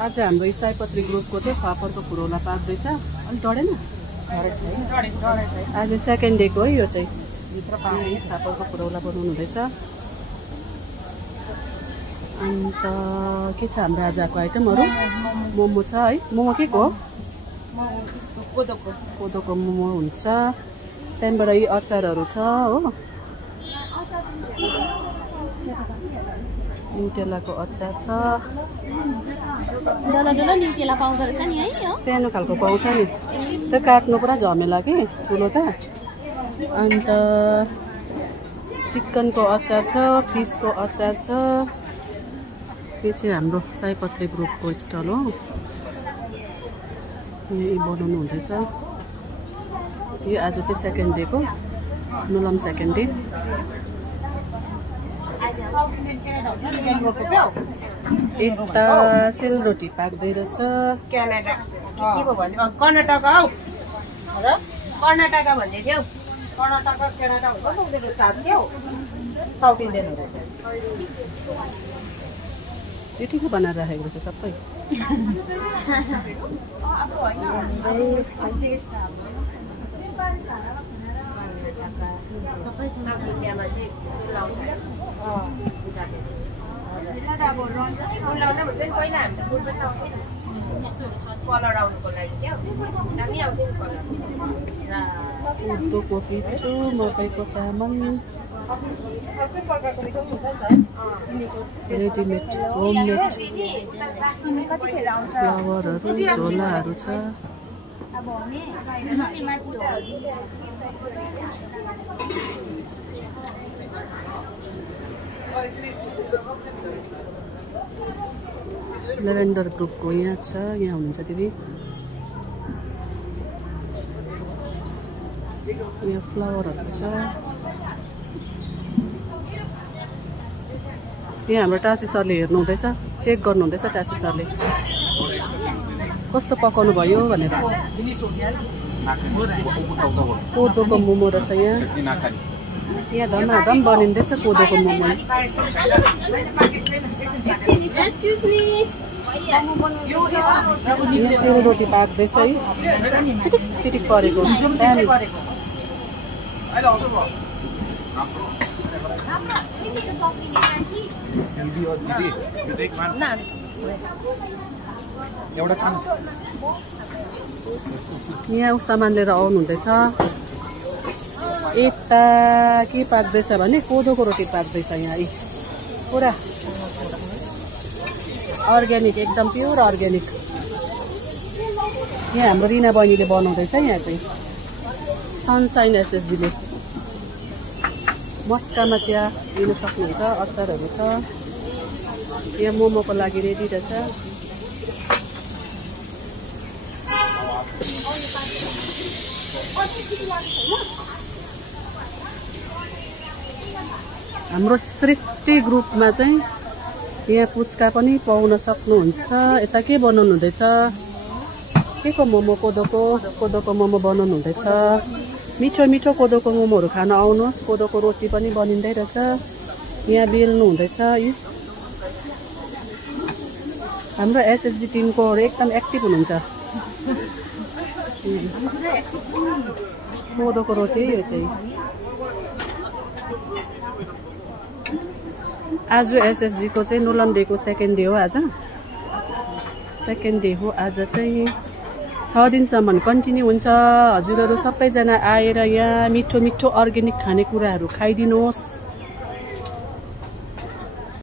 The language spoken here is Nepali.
आज हाम्रो सयपत्री ग्रुपको चाहिँ फापरको फुरौला पाक्दैछ। अनि डढेन? आज सेकेन्ड डेको है यो चाहिँ। भित्र पाउने फापरको फुरौला बनाउनु हुँदैछ। अन्त के छ हाम्रो आजको आइटमहरू? मोमो छ है। मोमो के को? कोदोको मोमो हुन्छ। त्यहाँबाट यी अचारहरू छ हो। न्युटेलाको अचार छ। न्युटेला पाउँदो रहेछ नि है? सानो खालको पाउँछ नि। त्यो काट्नु पुरा झमेला कि ठुलो त। अन्त चिकनको अचार छ, फिसको अचार छ। यो चाहिँ हाम्रो सयपत्री ग्रुपको स्टल हो। यही बनाउनु हुँदैछ। यो आज चाहिँ सेकेन्ड डेको नुलम सेकेन्ड डे। यता सेलरोटी पाक्दै रहेछ। क्यानाडा के पो भन्यो? कर्नाटका हौ। कर्नाटका भन्दै थियो। कर्नाटका क्यानाडा हुन्छ नि उनीहरू साथ थियो। साउथ इन्डियन हो। यतिको बनाएर राखेको रहेछ सबै। कोदोको पिठो, मकैको चामल, रेडिमेड होममेड फ्लावरहरू, झोलाहरू छ। लेभेन्डर ग्रुपको यहाँ छ। यहाँ हुनुहुन्छ दिदी। यहाँ फ्लावरहरू छ। यहाँ हाम्रो टासी सरले हेर्नु हुँदैछ, चेक गर्नु हुँदैछ टासी सरले कस्तो पकाउनु भयो भनेर। कोदोको मोमो रहेछ यहाँ। यहाँ धमाधम बनिँदैछ कोदोको मोमो। यहाँ सेलरोटी पाक्दैछ है। चिटिक चिटिक परेको। यहाँ सामान लिएर आउनु हुँदैछ। यता के पाक्दैछ भने कोदोको रोटी पाक्दैछ यहाँ। पुरा अर्ग्यानिक, एकदम प्योर अर्ग्यानिक। यहाँ हाम्रो रिना बहिनीले बनाउँदैछ। यहाँ चाहिँ सनसाइन एसएसजीले मक्कामा चिया लिन सक्नुहुन्छ। अचारहरू छ। यहाँ मोमोको लागि रेडी रहेछ। हाम्रो सृष्टि ग्रुपमा चाहिँ यहाँ पुच्का पनि पाउन सक्नुहुन्छ। यता के बनाउनु हुँदैछ? के को मोमो? कोदोको मोमो बनाउनु हुँदैछ। मिठो मिठो कोदोको मोमोहरू खान आउनुहोस्। कोदोको रोटी पनि बनिँदै रहेछ। यहाँ बेल्नु हुँदैछ। हाम्रो एसएसजी टिमकोहरू एकदम एक्टिभ हुनुहुन्छ। कोदोको रोटी यो चाहिँ आज एसएसजी को चाहिँ नुलन डेको सेकेन्ड डे हो। आज सेकेन्ड डे हो। आज चाहिँ 6 दिनसम्म कन्टिन्यू हुन्छ। हजुरहरू सबैजना आएर यहाँ मिठो मिठो अर्ग्यानिक खानेकुराहरू खाइदिनुहोस्।